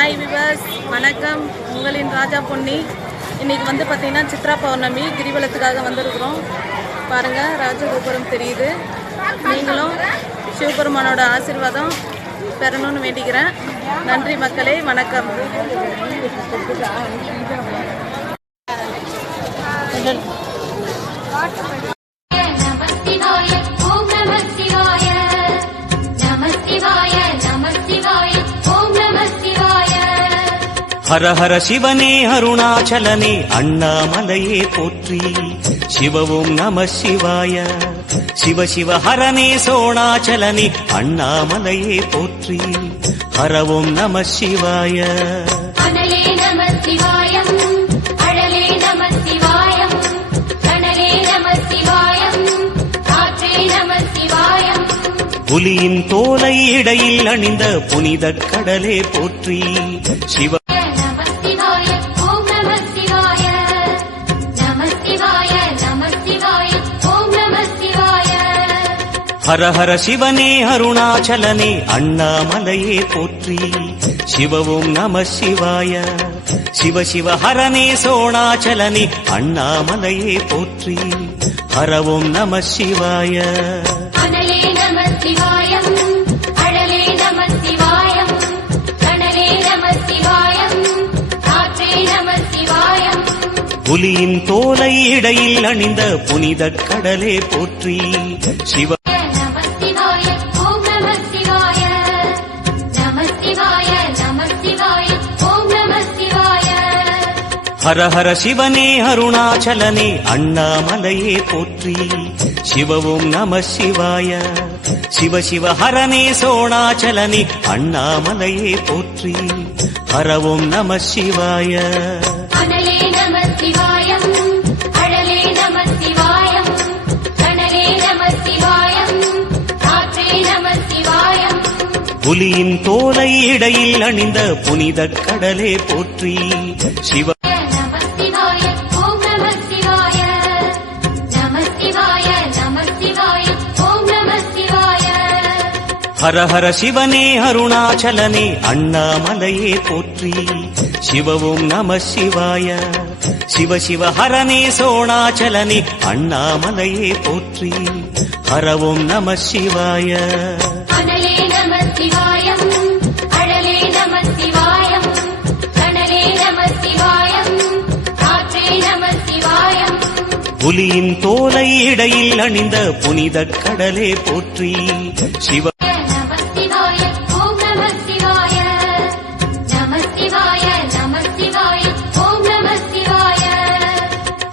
Hi viewers, வணக்கம். உங்களின் ராஜா பொன்னி. இன்றைக்கி வந்து பார்த்திங்கன்னா சித்ரா பௌர்ணமி கிரிவலத்துக்காக வந்திருக்கிறோம். பாருங்கள், ராஜகோபுரம் தெரியுது. நீங்களும் சிவபெருமானோட ஆசீர்வாதம் பெறணும்னு வேண்டிக்கிறேன். நன்றி மக்களே, வணக்கம். ஹர ஹர சிவனே அருணாச்சலனே அண்ணாமலையே போற்றி. சிவவும் நம சிவாய. சிவ சிவ ஹரனே சோணாச்சலனே அண்ணாமலையே போற்றி. ஹரவும் நம சிவாய. அனலே நம சிவாயம், அழலே நம சிவாயம், கனலே நம சிவாயம், காற்றே நம சிவாயம். புலியின் தோலை இடையில் அணிந்த புனித கடலே போற்றி. சிவ ஹர ஹர சிவனே அருணாச்சலனே அண்ணாமலையே போற்றி. சிவவும் நம சிவாய. சிவ சிவ ஹரனே சோணாச்சலனே அண்ணாமலையே போற்றி. ஹரவும் நம சிவாய. அனலே நம சிவாயம், அழலே நம சிவாயம், கனலே நம சிவாயம், காற்றே நம சிவாயம். புலியின் தோலை இடையில் அணிந்த புனித கடலே போற்றி. சிவ ஹர ஹர சிவனே அருணாச்சலனே அண்ணாமலையே போற்றி. சிவவும் நம சிவாய. சிவ சிவ ஹரனே சோணாச்சலனே அண்ணாமலையே போற்றி. ஹரவும் நம சிவாய. அனலே நம சிவாயம், அழலே நம சிவாயம், கனலே நம சிவாயம், காற்றே நம சிவாயம். புலியின் தோலை இடையில் அணிந்த புனித கடலே போற்றி. சிவ ஹர ஹர சிவனே அருணாச்சலனே அண்ணாமலையே போற்றி. சிவவும் நம சிவாய. சிவ சிவ ஹரனே சோணாச்சலனே அண்ணாமலையே போற்றி. ஹரவும் நம சிவாய. அனலே நம சிவாயம், அழலே நம சிவாயம், கனலே நம சிவாயம், காற்றே நம சிவாயம். புலியின் தோலை இடையில் அணிந்த புனித கடலே போற்றி. சிவ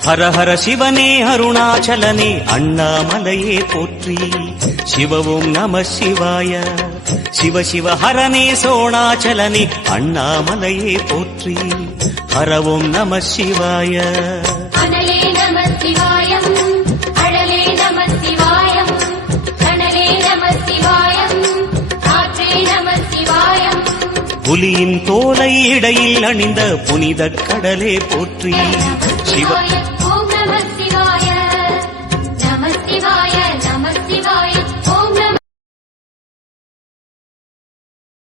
ஹர ஹர சிவனே அருணாச்சலனே அண்ணாமலையே போற்றி. சிவவும் நம சிவாய. சிவ சிவ ஹரனே சோணாச்சலனே அண்ணாமலையே போற்றி. ஹரவும் நம சிவாய. அனலே நம சிவாயம், அழலே நம சிவாயம், கனலே நம சிவாயம், காற்றே நம சிவாயம். புலியின் தோலை இடையில் அணிந்த புனித கடலே போற்றி. சிவ